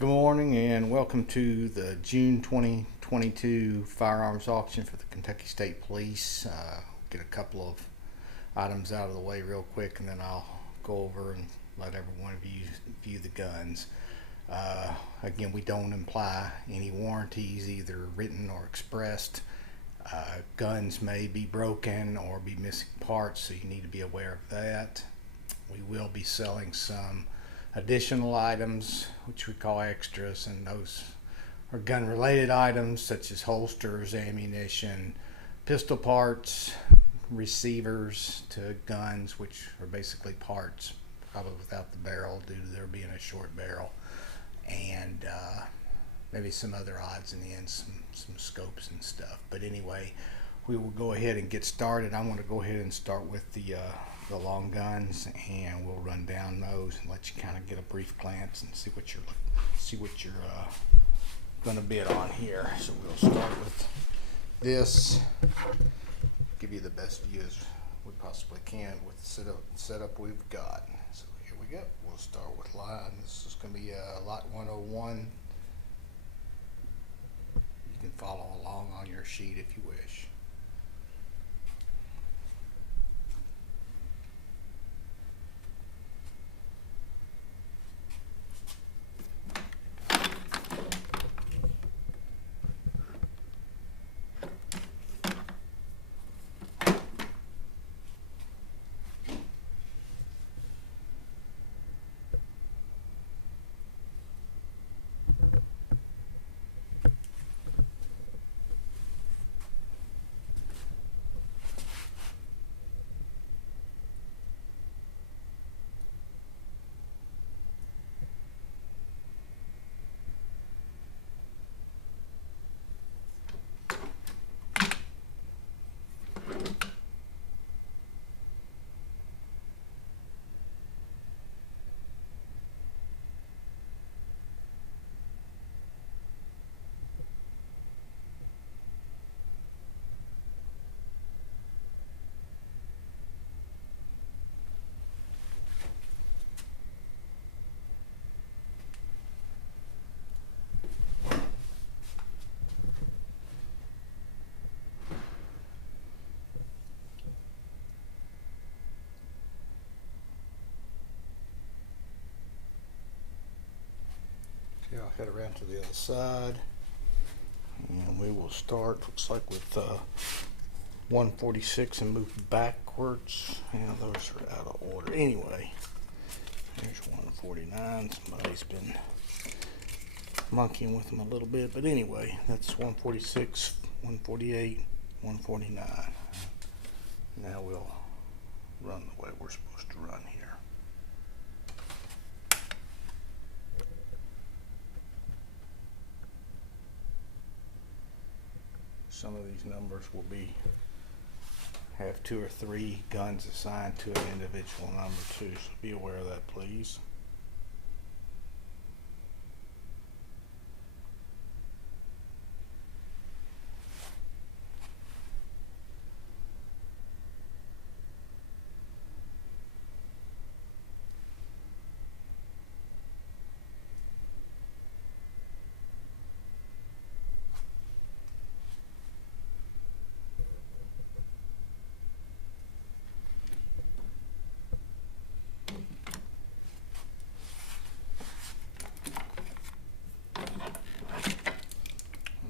Good morning and welcome to the June 2022 firearms auction for the Kentucky State Police. Get a couple of items out of the way real quick and then I'll go over and let everyone view the guns. Again, we don't imply any warranties, either written or expressed. Guns may be broken or be missing parts, so you need to be aware of that. We will be selling some additional items, which we call extras, and those are gun related items such as holsters, ammunition, pistol parts, receivers to guns, which are basically parts, probably without the barrel due to there being a short barrel, and maybe some other odds and ends, some scopes and stuff. But anyway, we will go ahead and get started. I'm going to go ahead and start with the long guns, and we'll run down those and let you kind of get a brief glance and see what you're going to bid on here. So we'll start with this. Give you the best view as we possibly can with the setup we've got. So here we go. We'll start with lot. This is going to be lot 101. You can follow along on your sheet if you wish. Okay, I'll head around to the other side, and we will start, looks like, with 146 and move backwards. And those are out of order anyway. There's 149. Somebody's been monkeying with them a little bit, but anyway, that's 146, 148, 149. Now we'll run the way we're supposed to run here. Some of these numbers will have 2 or 3 guns assigned to an individual number too, so be aware of that, please.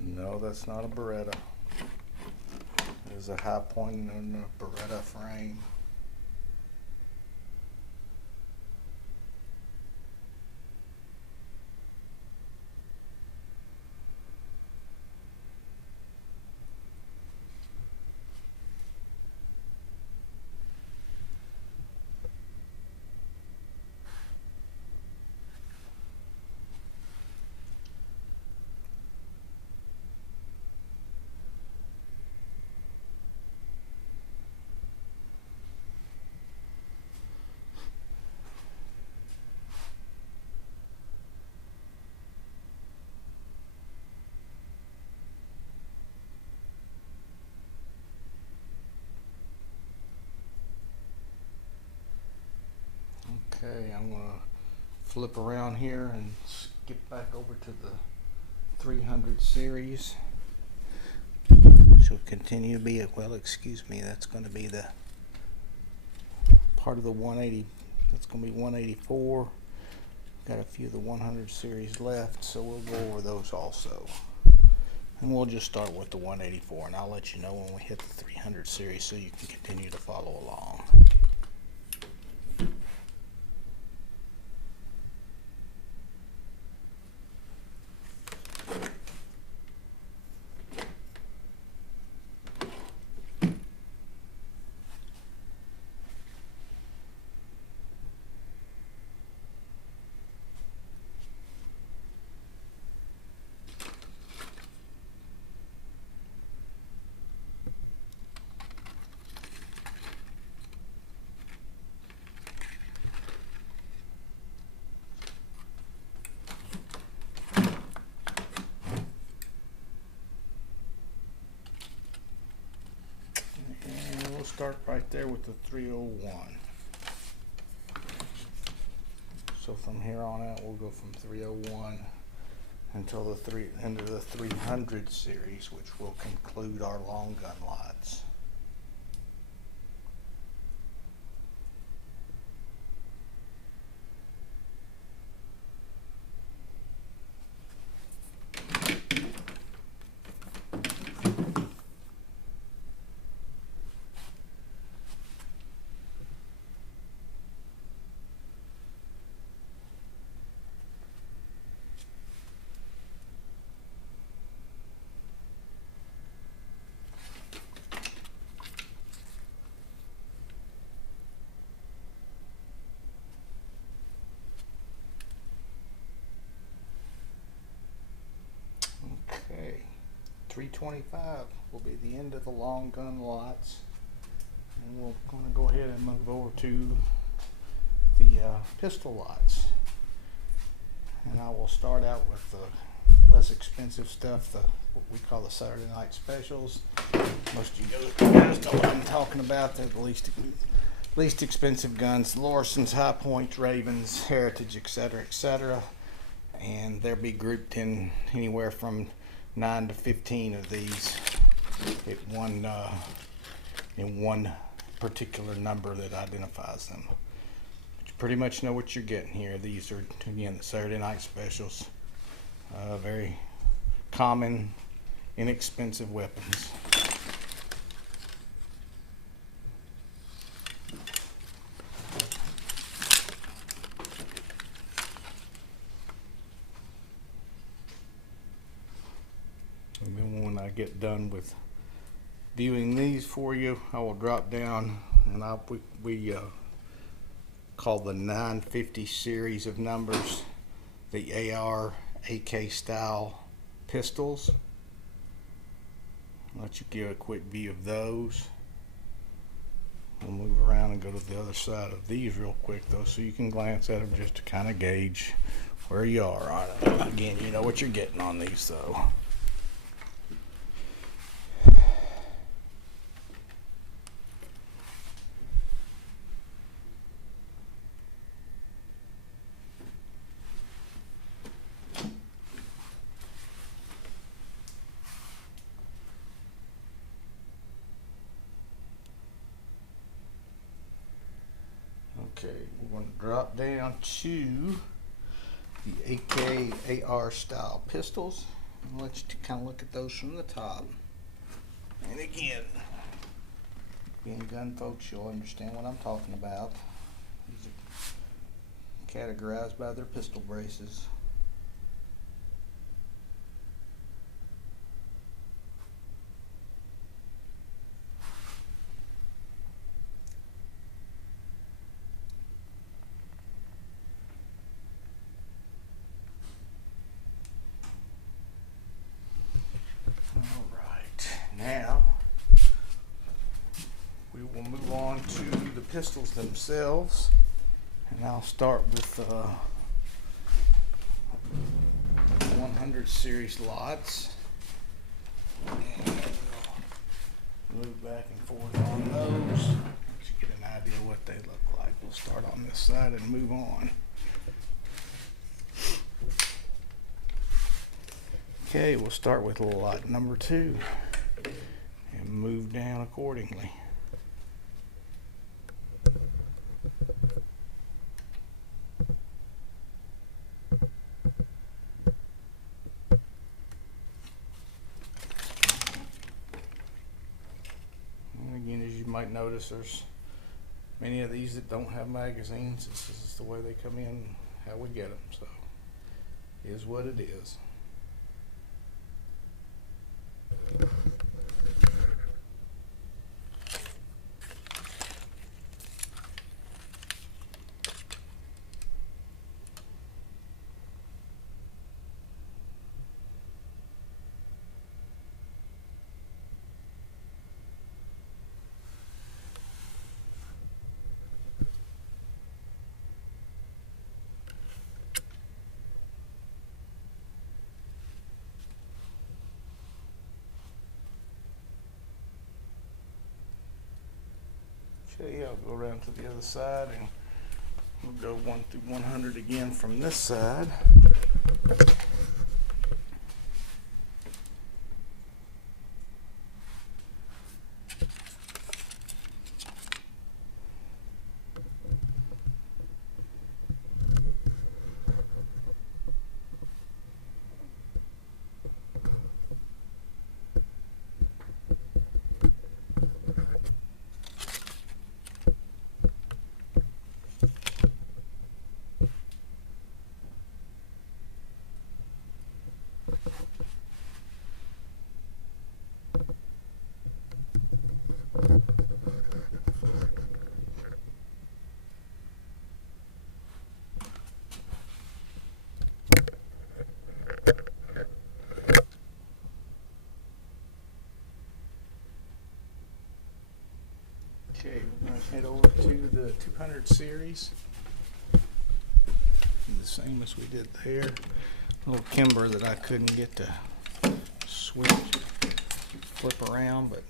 No, that's not a Beretta. It is a high point in a Beretta frame. Okay, I'm gonna flip around here and get back over to the 300 series. She'll continue to be that's going to be the part of the 180. That's going to be 184. Got a few of the 100 series left, so we'll go over those also. And we'll just start with the 184, and I'll let you know when we hit the 300 series so you can continue to follow along. Start right there with the 301. So from here on out, we'll go from 301 until the end of the 300 series, which will conclude our long gun lots. Okay, 325 will be the end of the long gun lots, and we're going to go ahead and move over to the pistol lots. And I will start out with the less expensive stuff, what we call the Saturday night specials. Most of you guys know what I'm talking about. They're the least expensive guns: Lorsons, High Points, Ravens, Heritage, etc., and they'll be grouped in anywhere from 9 to 15 of these in one particular number that identifies them. But you pretty much know what you're getting here. These are, again, the Saturday night specials. Very common, inexpensive weapons. And then when I get done with viewing these for you, I will drop down and we call the 950 series of numbers the AR AK style pistols. I'll let you give a quick view of those. We'll move around and go to the other side of these real quick though, so you can glance at them just to kind of gauge where you are on it. Again, you know what you're getting on these though. Okay, we're going to drop down to the AK AR style pistols and let you kind of look at those from the top. And again, being gun folks, you'll understand what I'm talking about. These are categorized by their pistol braces. Now we will move on to the pistols themselves, and I'll start with 100 series lots, and we'll move back and forth on those so you get an idea what they look like. We'll start on this side and move on. Okay, we'll start with lot number 2 and move down accordingly. And again, as you might notice, there's many of these that don't have magazines. This is the way they come in, how we get them, so it is what it is. Okay, I'll go around to the other side and we'll go 1 through 100 again from this side. Okay, we're going to head over to the 200 series. The same as we did there. A little kimber that I couldn't get to switch, flip around, but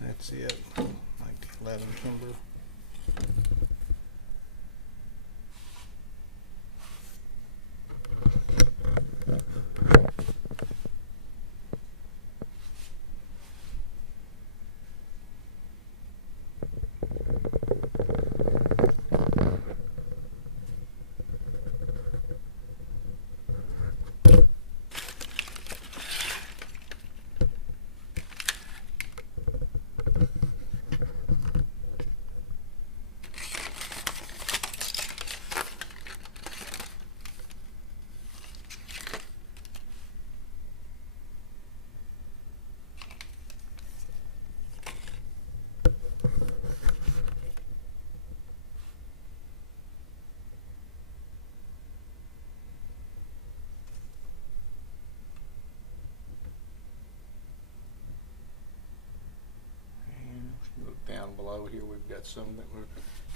that's it. Like the 11 kimber. Look down below here, we've got some that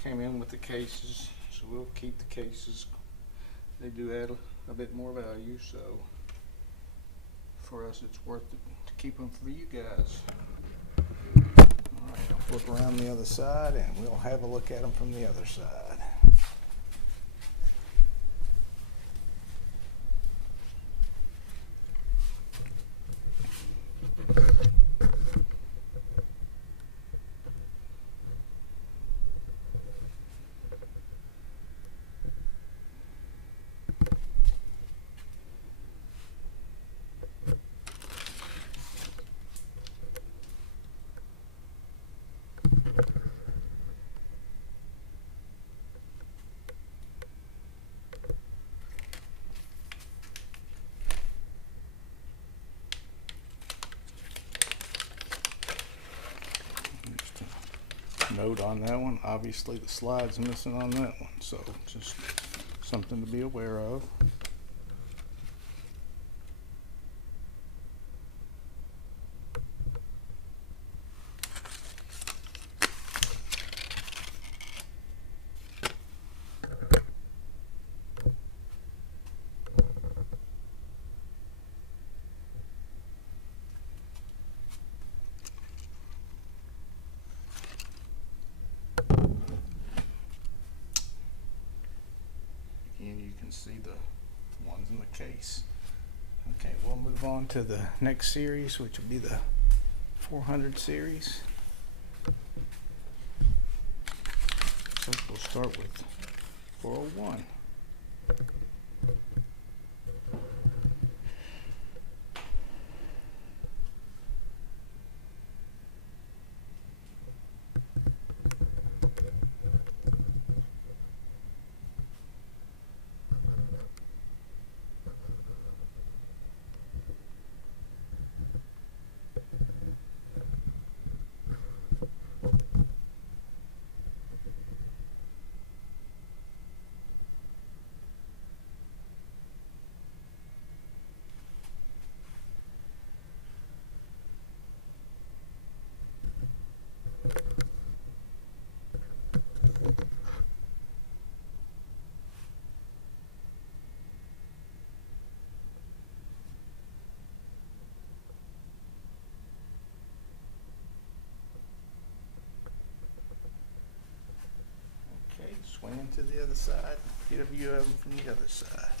came in with the cases, so we'll keep the cases. They do add a bit more value, so for us it's worth it to keep them for you guys. Alright, I'll flip around the other side and we'll have a look at them from the other side. Note on that one, obviously the slide's missing on that one, so just something to be aware of. And you can see the ones in the case. Okay, we'll move on to the next series, which will be the 400 series. So we'll start with 401. Okay, swinging to the other side. Get a view of them from the other side.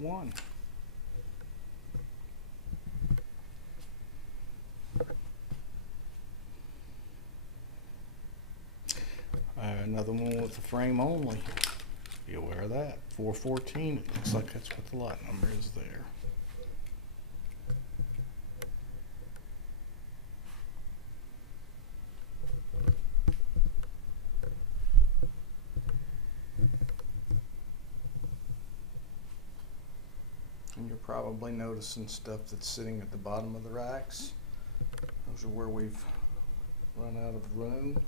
One. Another one with the frame only. Be aware of that. 414. It looks like that's what the lot number is there. And you're probably noticing stuff that's sitting at the bottom of the racks. Those are where we've run out of room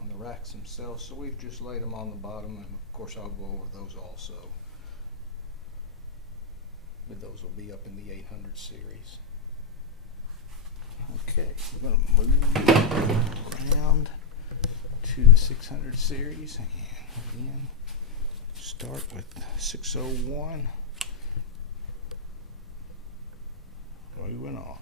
on the racks themselves, so we've just laid them on the bottom, and of course I'll go over those also. But those will be up in the 800 series. Okay, we're going to move around to the 600 series, and again start with 601. Moving on.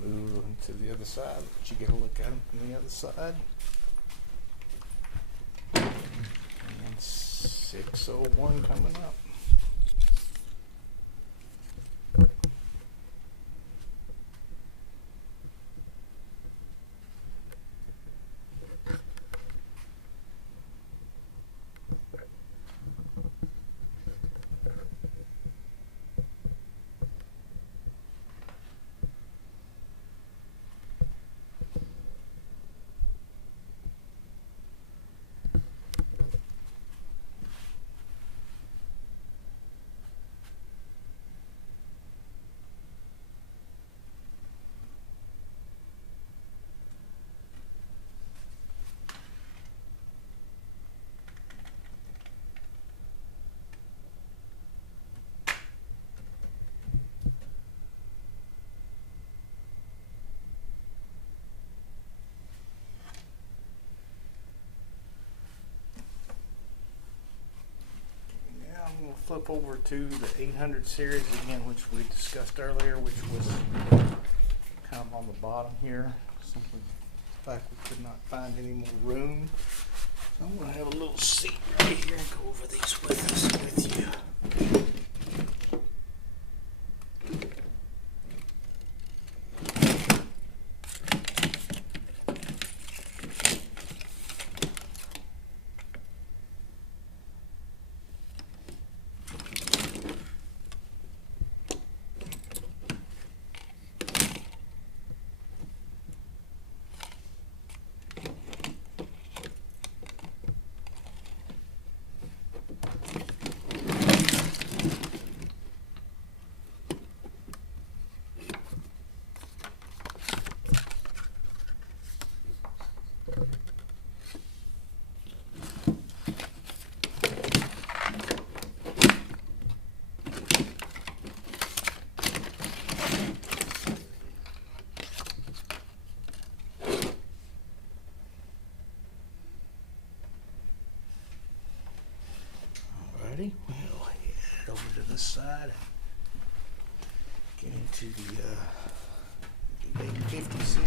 Move to the other side, let you get a look at them from the other side. And 601 coming up. I'm going to flip over to the 800 series again, which we discussed earlier, which was kind of on the bottom here. Simply the fact we could not find any more room. So I'm going to have a little seat right here and go over these with you. Alrighty, we'll head over to this side and get into the 850 series.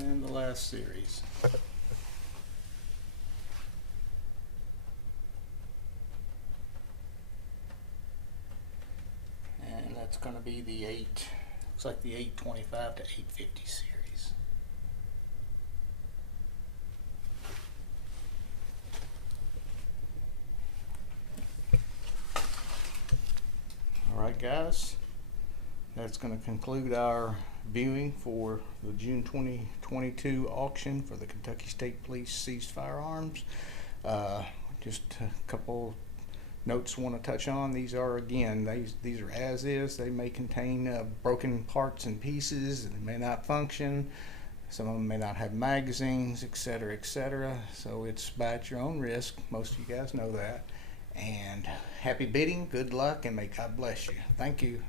And the last series. And that's going to be the looks like the 825 to 850 series. Alright guys, that's going to conclude our viewing for the June 2022 auction for the Kentucky State Police seized firearms. Just a couple notes I want to touch on. These are, again, these are as is. They may contain broken parts and pieces, and they may not function. Some of them may not have magazines, etc., etc. So it's buy at your own risk. Most of you guys know that. And happy bidding, good luck, and may God bless you. Thank you.